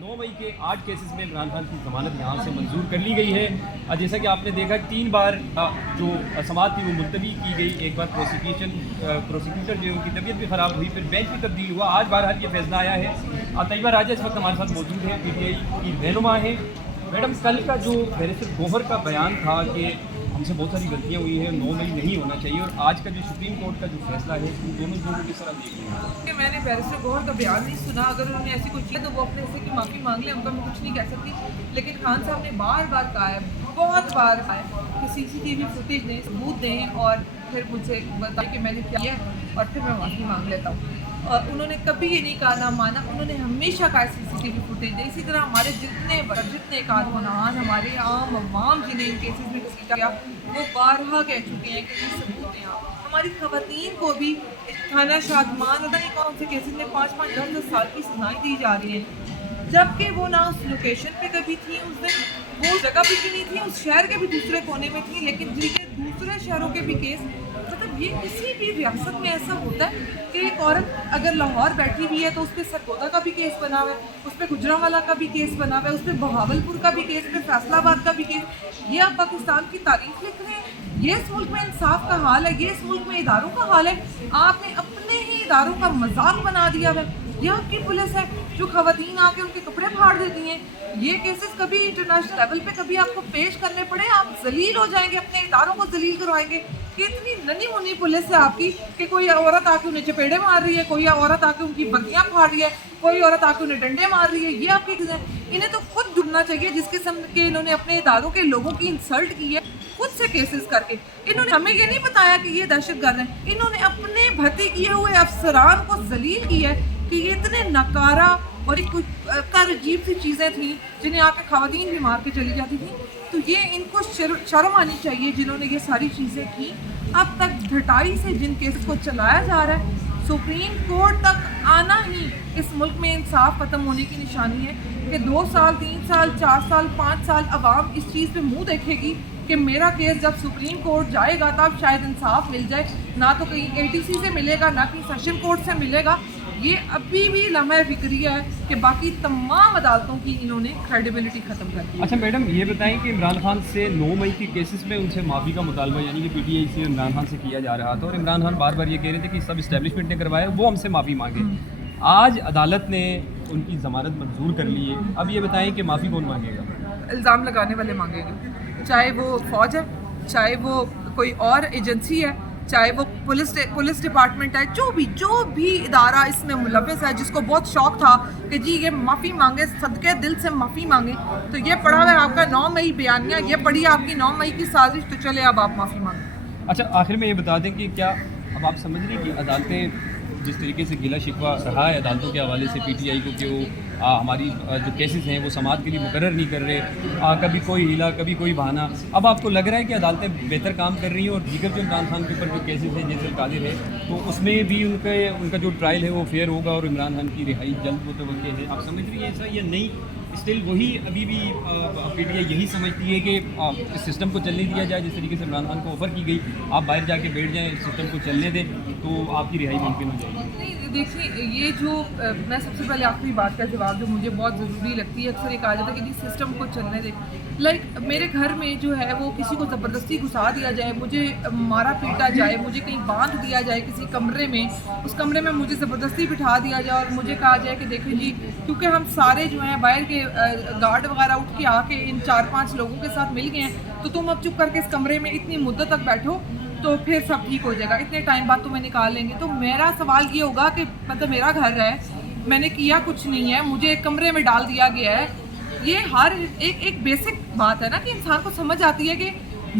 9 मई के 8 केसेस में इमरान खान की ज़मानत यहाँ से मंजूर कर ली गई है। जैसा कि आपने देखा 3 बार जो समाअत थी वो मुलतवी की गई। एक बार प्रोसिक्यूटर जो उनकी तबीयत भी ख़राब हुई, फिर बेंच भी तब्दील हुआ। आज बहरहाल ये फैसला आया है। तैयबा राजा इस वक्त हमारे साथ मौजूद है, PTI की रहनुमा है। मैडम, कल का जो बैरिस्टर गौहर का बयान था कि हमसे बहुत सारी गलतियाँ हुई हैं, 9 मई नहीं होना चाहिए, और आज का जो सुप्रीम कोर्ट का जो फैसला है, उन दोनों को किस तरह देख रहे हैं? कि मैंने बैरिस्टर गौहर का बयान नहीं सुना। अगर उन्होंने ऐसी कोई किया तो वो अपने से की माफ़ी मांग लें, उनका मैं कुछ नहीं कह सकती। लेकिन खान साहब ने बार बार कहा है, बहुत बार कहा है कि CCTV फुटेज दें, सबूत दें और फिर मुझे बताएं कि मैंने क्या किया और फिर मैं माफ़ी मांग लेता हूँ। और उन्होंने कभी ये नहीं कहा, ना माना। उन्होंने हमेशा कहा CCTV फुटेज दे। इसी तरह हमारे जितने कारकुनान, हमारे आम अवाम जिन्हें इन केसेस में घसीटा गया, वो बारहा कह चुके हैं कि ये सबूत हैं। हमारी खवातीन को भी थाना शादमान पता नहीं कौन से केसेस में 5-5, 10-10 साल की सज़ाएं दी जा रही हैं, जबकि वो ना उस लोकेशन पे कभी थी, उस दिन वो जगह भी की नहीं थी, उस शहर के भी दूसरे कोने में थी। लेकिन जिनके दूसरे शहरों के भी केस, मतलब ये किसी भी रियासत में ऐसा होता है कि एक औरत अगर लाहौर बैठी हुई है तो उस पर सरगोदा का भी केस बना हुआ है, उस पर गुजरांवाला का भी केस बना हुआ है, उस पर बहावलपुर का भी केस, पे फैसलाबाद का भी केस। ये आप पाकिस्तान की तारीफ लिख रहे हैं? ये इस मुल्क में इंसाफ का हाल है? ये इस मुल्क में इदारों का हाल है? आपने अपने ही इदारों का मजाक बना दिया है। यह आपकी पुलिस है जो खवातीन आके उनके कपड़े फाड़ देती हैं। ये केसेस कभी इंटरनेशनल लेवल पे कभी आपको पेश करने पड़े, आप जलील हो जाएंगे, अपने इदारों को जलील करवाएंगे। कि इतनी नन्ही मुन्नी पुलिस है आपकी कि कोई औरत आके उन्हें चपेड़े मार रही है, कोई औरत आके उनकी बत्तियां फाड़ रही है, कोई औरत आके उन्हें डंडे मार रही है। ये आपकी इन्हें तो खुद जुड़ना चाहिए जिस किस्म के इन्होंने अपने इदारों के लोगों की इंसल्ट की है खुद से केसेस करके। इन्होंने हमें ये नहीं बताया कि ये दहशतगर्द हैं। इन्होंने अपने भर्ती किए हुए अफसरान को जलील किया है कि ये इतने नकारा और एक अजीब सी चीज़ें थी जिन्हें आके खवातीन भी मार के चली जाती थी। तो ये इनको शर्म आनी चाहिए जिन्होंने ये सारी चीज़ें की। अब तक ढटाई से जिन केस को चलाया जा रहा है, सुप्रीम कोर्ट तक आना ही इस मुल्क में इंसाफ ख़त्म होने की निशानी है कि 2 साल, 3 साल, 4 साल, 5 साल अवाम इस चीज़ पे मुंह देखेगी कि मेरा केस जब सुप्रीम कोर्ट जाएगा तब शायद इंसाफ मिल जाए। ना तो कहीं ATC से मिलेगा, ना कहीं सेशन कोर्ट से मिलेगा। ये अभी भी लम्हा फिक्रिया है कि बाकी तमाम अदालतों की इन्होंने क्रेडिबिलिटी ख़त्म कर दी। अच्छा मैडम, ये बताएं कि इमरान खान से 9 मई के केसेस में उनसे माफ़ी का मुतालबा यानी कि PTI से इमरान खान से किया जा रहा था, और इमरान खान बार बार ये कह रहे थे कि सब इस्टेब्लिशमेंट ने करवाया, वो हमसे माफ़ी मांगे। आज अदालत ने उनकी ज़मानत मंजूर कर ली है। अब ये बताएं कि माफ़ी कौन मांगेगा? इल्ज़ाम लगाने वाले मांगेंगे, चाहे वो फ़ौज है, चाहे वो कोई और एजेंसी है, चाहे वो पुलिस डिपार्टमेंट है, जो भी इदारा इसमें मुलव्वस है, जिसको बहुत शौक था कि जी ये माफ़ी मांगे, सदके दिल से माफ़ी मांगे। तो ये पढ़ा हुआ है आपका 9 मई बयानिया, ये पढ़ी आपकी 9 मई की साजिश, तो चले अब आप माफ़ी मांगे। अच्छा, आखिर में ये बता दें कि क्या अब आप समझ रही कि अदालतें जिस तरीके से गिला शिकवा रहा है अदालतों के हवाले से PTI को कि वो हमारी जो केसेस हैं वो समाअत के लिए मुकर्रर नहीं कर रहे, कभी कोई हीला, कभी कोई बहाना, अब आपको लग रहा है कि अदालतें बेहतर काम कर रही हैं और दीगर जो इमरान खान के ऊपर जो केसेस हैं जैसे कादिर है, तो उसमें भी उनका जो ट्रायल है वो फेयर होगा और इमरान खान की रिहाई जल्द मुतवक्किल है? आप समझ रही हैं ऐसा या नहीं? स्टिल वही अभी भी PTI यही समझती है कि इस सिस्टम को चलने दिया जाए जिस तरीके से इमरान खान को ऑफ़र की गई, आप बाहर जाके बैठ जाएं, इस सिस्टम को चलने दें तो आपकी रिहाई मुमकिन हो जाएगी? नहीं, देखिए ये जो मैं सबसे पहले आखिरी बात का जवाब जो मुझे बहुत ज़रूरी लगती है, अक्सर ये कहा जाता है कि जी सिस्टम को चलने दें। लाइक मेरे घर में जो है वो किसी को ज़बरदस्ती घुसा दिया जाए, मुझे मारा पीटा जाए, मुझे कहीं बांध दिया जाए किसी कमरे में, उस कमरे में मुझे ज़बरदस्ती बिठा दिया जाए और मुझे कहा जाए कि देखिए जी क्योंकि हम सारे जो हैं बाहर के गार्ड वगैरह उठ के आके इन 4-5 लोगों के साथ मिल गए हैं, तो तुम अब चुप करके इस कमरे में इतनी मुद्दत तक बैठो तो फिर सब ठीक हो जाएगा, इतने टाइम बाद तुम्हें निकाल लेंगे। तो मेरा सवाल ये होगा कि मतलब मेरा घर है, मैंने किया कुछ नहीं है, मुझे एक कमरे में डाल दिया गया है। ये हर एक बेसिक बात है ना कि इंसान को समझ आती है कि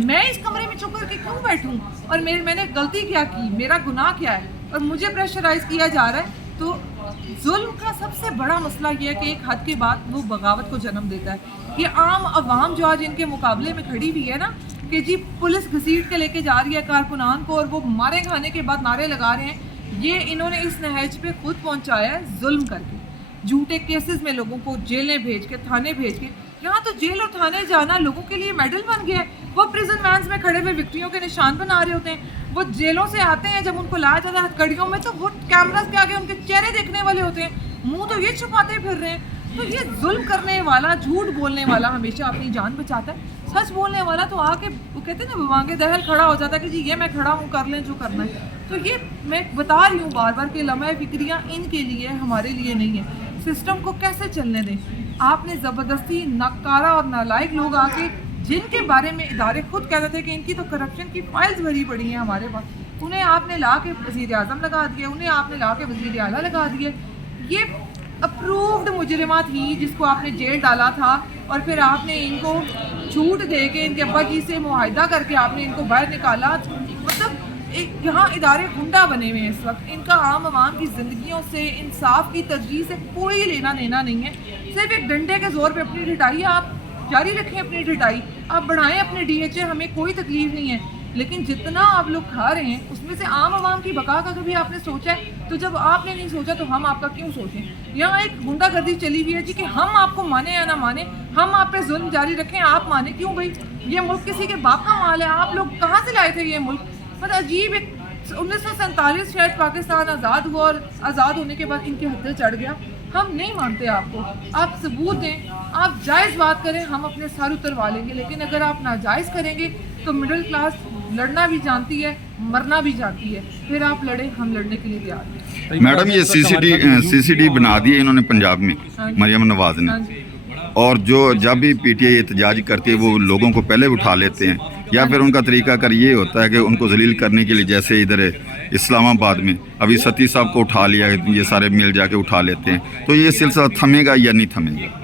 मैं इस कमरे में चुप करके क्यों बैठूं और मैंने गलती क्या की, मेरा गुनाह क्या है, और मुझे प्रेशराइज किया जा रहा है। तो जुल्म का सबसे बड़ा मसला ये है कि एक हद के बाद वो बगावत को जन्म देता है। ये आम आवाम जो आज इनके मुकाबले में खड़ी हुई है ना कि जी पुलिस घसीट के लेके जा रही है कारकुनान को और वो मारे खाने के बाद नारे लगा रहे हैं, ये इन्होंने इस नहज पे खुद पहुंचाया है जुल्म करके। झूठे केसेस में लोगों को जेलें भेज के, थाने भेज के, यहाँ तो जेल और थाने जाना लोगों के लिए मेडल बन गया है। वो प्रिजन वैन्स में खड़े हुए विक्टियों के निशान बना रहे होते हैं, वो जेलों से आते हैं, जब उनको लाया जाता है हथकड़ियों में तो वो कैमरास के आगे उनके चेहरे देखने वाले होते हैं, मुंह तो ये छुपाते फिर रहे हैं। तो ये जुल्म करने वाला, झूठ बोलने वाला हमेशा अपनी जान बचाता है, सच बोलने वाला तो आके वो कहते हैं ना वांगे दहल खड़ा हो जाता है कि जी ये मैं खड़ा हूँ, कर लें जो करना है। तो ये मैं बता रही हूँ बार बार कि लम्हा फिक्रियाँ इनके लिए, हमारे लिए नहीं है। सिस्टम को कैसे चलने दें? आपने ज़बरदस्ती नकारा और नालायक लोग आके, जिनके बारे में इदारे खुद कहते थे कि इनकी तो करप्शन की फाइल्स भरी पड़ी हैं हमारे पास, उन्हें आपने ला के वज़ीर आज़म लगा दिया, उन्हें आपने ला के वज़ीर आला लगा दिया। ये अप्रूव्ड मुजरिमा थी जिसको आपने जेल डाला था, और फिर आपने इनको छूट दे के इनके अब्बा जी से मुआहिदा करके आपने इनको बाहर निकाला। मतलब यहाँ इदारे गुंडा बने हुए हैं इस वक्त। इनका आम आवाम की ज़िंदगियों से, इंसाफ की तरजीह से कोई लेना देना नहीं है। सिर्फ एक डंडे के ज़ोर पे अपनी रिटाई आप जारी रखें, अपनी रिटाई आप बढ़ाएं, अपने DHA, हमें कोई तकलीफ नहीं है। लेकिन जितना आप लोग खा रहे हैं उसमें से आम आवाम की बका का कभी आपने सोचा है? तो जब आपने नहीं सोचा तो हम आपका क्यों सोचें? यहाँ एक गुंडागर्दी चली हुई है जी कि हम आपको माने या ना माने, हम आप पे जुल्म जारी रखें, आप माने क्यों भाई? ये मुल्क किसी के बाप का माल है, आप लोग कहाँ से लाए थे ये मुल्क? मतलब अजीब एक 1947 शायद पाकिस्तान आज़ाद हुआ, और आज़ाद होने के बाद इनके हत्थे चढ़ गया। हम नहीं मानते आपको, आप सबूत दें, आप जायज़ बात करें, हम अपने सर उतरवा लेंगे। लेकिन अगर आप नाजायज़ करेंगे तो मिडिल क्लास लड़ना भी जानती है, मरना भी जानती है। फिर आप लड़े, हम लड़ने के लिए तैयार हैं। मैडम ये CCD बना दिए इन्होंने पंजाब में, मरियम नवाज ने, और जो जब भी PTI एहतजाज करती है वो लोगों को पहले उठा लेते हैं, या फिर उनका तरीका कर ये होता है कि उनको जलील करने के लिए, जैसे इधर इस्लामाबाद में अभी सती साहब को उठा लिया, ये सारे मिल जाके उठा लेते हैं। तो ये सिलसिला थमेगा या नहीं थमेगा?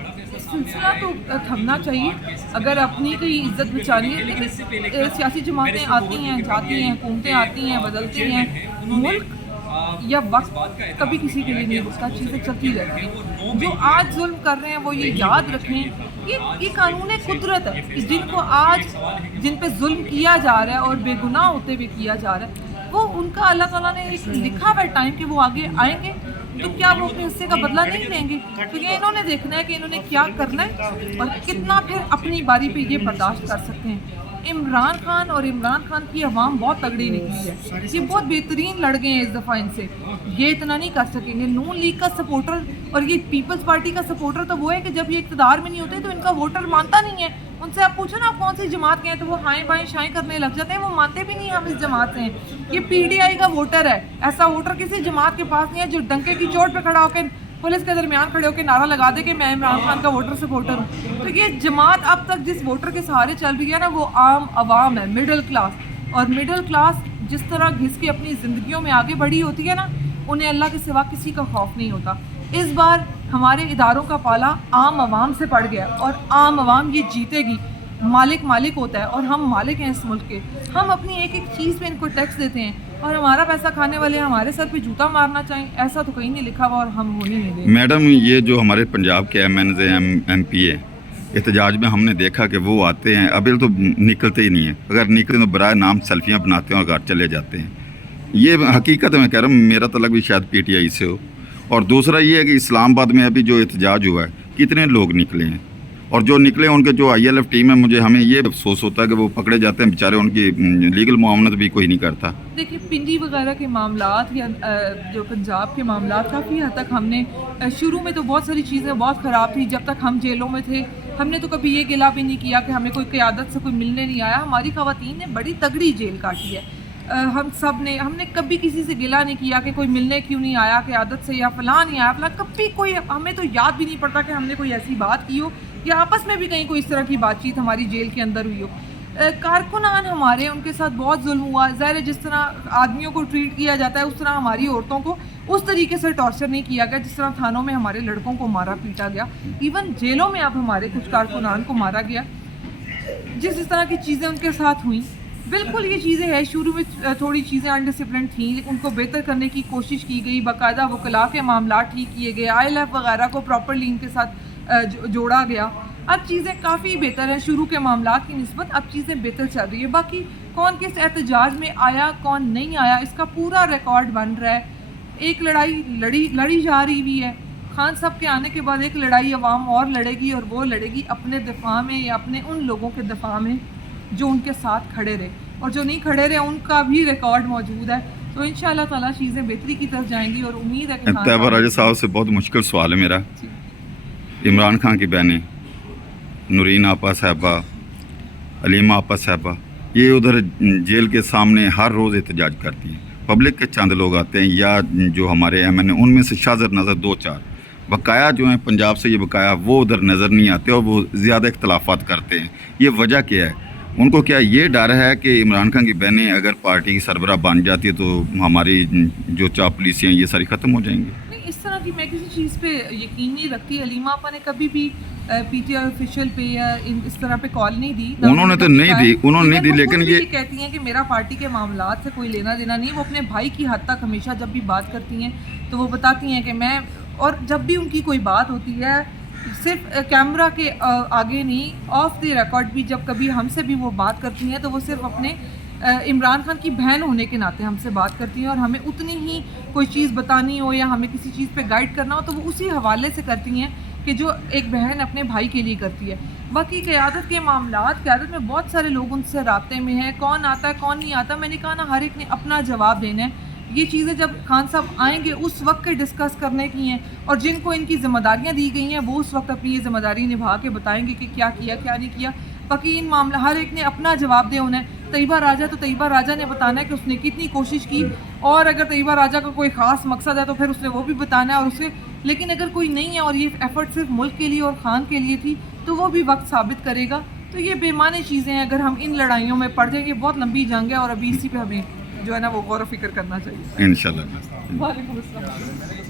सिलसिला तो थमना चाहिए अगर अपनी कोई इज्जत बचानी है। लेकिन सियासी जमातें आती हैं, जाती हैं, हुकूमतें आती हैं, बदलती हैं, मुल्क या वक्त कभी किसी के लिए नहीं रुकता, चीज़ें चलती रहती हैं। जो आज जुल्म कर रहे हैं वो ये याद रखें, ये कानून कुदरत है कि जिन पे जुल्म किया जा रहा है और बेगुनाह होते हुए किया जा रहा है, वो उनका अल्लाह ताला ने एक लिखा हुआ टाइम कि वो आगे आएंगे। तो क्या वो अपने हिस्से का बदला नहीं लेंगे? तो ये इन्होंने देखना है कि इन्होंने क्या करना है और कितना फिर अपनी बारी पे ये बर्दाश्त कर सकते हैं। इमरान खान और इमरान खान की आवाम बहुत तगड़ी निकली है, ये बहुत बेहतरीन लड़ गए हैं इस दफ़ा इनसे, ये इतना नहीं कर सकेंगे। नून लीग का सपोर्टर और ये पीपल्स पार्टी का सपोर्टर तो वो है कि जब ये इक़्तिदार में नहीं होते तो इनका वोटर मानता नहीं है। उनसे आप पूछो ना आप कौन सी जमात के हैं, तो वो हाएं बाएं शाएं करने लग जाते हैं, वो मानते भी नहीं हम इस जमात से हैं। ये PTI का वोटर है, ऐसा वोटर किसी जमात के पास नहीं है जो डंके की चोट पर खड़ा होकर पुलिस के दरमियान खड़े होकर नारा लगा दे कि मैं इमरान खान का वोटर सपोर्टर हूँ। तो ये जमात अब तक जिस वोटर के सहारे चल रही है ना, वो आम आवाम है, मिडिल क्लास। और मिडिल क्लास जिस तरह घिस के अपनी ज़िंदगियों में आगे बढ़ी होती है ना, उन्हें अल्लाह के सिवा किसी का खौफ नहीं होता। इस बार हमारे इदारों का पाला आम आवाम से पड़ गया और आम आवाम ये जीतेगी। मालिक होता है और हम मालिक हैं इस मुल्क के। हम अपनी एक एक चीज़ पे इनको टैक्स देते हैं और हमारा पैसा खाने वाले हमारे सर पे जूता मारना चाहें, ऐसा तो कहीं नहीं लिखा हुआ और हम होने नहीं देंगे। मैडम ये जो हमारे पंजाब के MNs MPA एहतजाज में हमने देखा कि वो आते हैं, अभी तो निकलते ही नहीं हैं, अगर निकले तो बराए नाम सेल्फियाँ बनाते हैं और घर चले जाते हैं। ये हकीकत मैं कह रहा हूँ, मेरा तलक भी शायद PTI से हो। और दूसरा ये है कि इस्लामाबाद में अभी जो एहतजाज हुआ है, कितने लोग निकले हैं, और जो निकले उनके जो ILF टीम है, हमें ये अफसोस होता है कि वो पकड़े जाते हैं बेचारे, उनकी लीगल मुआवनत भी कोई नहीं करता। देखिए पिंडी वगैरह के मामलात या जो पंजाब के मामलात काफ़ी हद तक हमने शुरू में तो बहुत सारी चीज़ें बहुत ख़राब थी। जब तक हम जेलों में थे हमने तो कभी ये गिला भी नहीं किया कि हमें कोई क़यादत से कोई मिलने नहीं आया। हमारी ख़वातीन ने बड़ी तगड़ी जेल काटी है। हमने कभी किसी से गिला नहीं किया कि कोई मिलने क्यों नहीं आया क़यादत से या फ़लाँ नहीं आया फ़लाँ, कभी कोई हमें तो याद भी नहीं पड़ता कि हमने कोई ऐसी बात की हो या आपस में भी कहीं कोई इस तरह की बातचीत हमारी जेल के अंदर हुई हो। कारकुनान हमारे, उनके साथ बहुत जुल्म हुआ। ज़ाहिर है जिस तरह आदमियों को ट्रीट किया जाता है उस तरह हमारी औरतों को उस तरीके से टॉर्चर नहीं किया गया जिस तरह थानों में हमारे लड़कों को मारा पीटा गया। इवन जेलों में अब हमारे कुछ कारकुनान को मारा गया। जिस तरह की चीज़ें उनके साथ हुई, बिल्कुल ये चीज़ें हैं। शुरू में थोड़ी चीज़ें अनडिसिप्लिन थी, उनको बेहतर करने की कोशिश की गई, बाकायदा वकला के मामला ठीक किए गए, ILF वगैरह को प्रॉपरली इनके साथ जोड़ा गया। अब चीज़ें काफ़ी बेहतर हैं शुरू के मामला की निस्बत, अब चीज़ें बेहतर चल रही है। बाकी कौन किस एहतजाज में आया कौन नहीं आया इसका पूरा रिकॉर्ड बन रहा है। एक लड़ाई लड़ी जा रही हुई है। खान साहब के आने के बाद एक लड़ाई अवाम और लड़ेगी, और वो लड़ेगी अपने दिफा में या अपने उन लोगों के दिफा में जो उनके साथ खड़े रहे, और जो नहीं खड़े रहे उनका भी रिकॉर्ड मौजूद है। तो इंशाअल्लाह ताला चीज़ें बेहतरी की तरफ जाएंगी और उम्मीद है कि तैयबा राजा साहब से बहुत मुश्किल सवाल है मेरा, इमरान खान की बहनें नूरीन आपा साहबा, अलीमा आपा साहबा, ये उधर जेल के सामने हर रोज़ एहतजाज करती हैं। पब्लिक के चंद लोग आते हैं या जो हमारे एमएनए, उनमें से शाज़र नज़र 2-4 बकाया जो हैं पंजाब से, ये बकाया वो उधर नज़र नहीं आते और वो ज़्यादा इख्तलाफात करते हैं। ये वजह क्या है? उनको क्या ये डर है कि इमरान खान की बहनें अगर पार्टी की सरबराह बन जाती है तो हमारी जो चापलूसियाँ ये सारी ख़त्म हो जाएंगी? नहीं, इस तरह की मैं किसी चीज़ पे यकीन नहीं रखती। अलीमा आपा ने कभी भी पीटीआई ऑफिशियल पे या इस तरह पे कॉल नहीं दी। उन्होंने तो नहीं दी, उन्होंने नहीं दी, लेकिन ये कहती हैं कि मेरा पार्टी के मामलात से कोई लेना देना नहीं। वो अपने भाई की हद तक हमेशा जब भी बात करती हैं तो वो बताती हैं कि मैं, और जब भी उनकी कोई बात होती है सिर्फ कैमरा के आगे नहीं, ऑफ द रिकॉर्ड भी जब कभी हमसे भी वो बात करती हैं तो वो सिर्फ अपने इमरान खान की बहन होने के नाते हमसे बात करती हैं, और हमें उतनी ही कोई चीज़ बतानी हो या हमें किसी चीज़ पे गाइड करना हो तो वो उसी हवाले से करती हैं कि जो एक बहन अपने भाई के लिए करती है। बाकी क़यादत के मामलात, क़यादत में बहुत सारे लोग उनसे राब्ते में हैं, कौन आता है कौन नहीं आता, मैंने कहा ना हर एक ने अपना जवाब देना है। ये चीज़ें जब खान साहब आएंगे उस वक्त के डिस्कस करने की हैं, और जिनको इनकी ज़िम्मेदारियाँ दी गई हैं वो उस वक्त अपनी ये ज़िम्मेदारी निभा के बताएंगे कि क्या किया क्या नहीं किया। बाकी इन मामला हर एक ने अपना जवाब दिया। उन्हें तैयबा राजा तो तैयबा राजा ने बताना है कि उसने कितनी कोशिश की, और अगर तैयबा राजा का कोई ख़ास मकसद है तो फिर उसने वो भी बताना है, और उससे लेकिन अगर कोई नहीं है और ये एफ़र्ट सिर्फ मुल्क के लिए और खान के लिए थी तो वो भी वक्त साबित करेगा। तो ये बेमानी चीज़ें हैं, अगर हम इन लड़ाइयों में पड़ जाएंगे बहुत लंबी जंग है, और अभी इसी पे हमें जो है ना वो गौर व फिक्र करना चाहिए। इंशाल्लाह। वालेकुम अस्सलाम।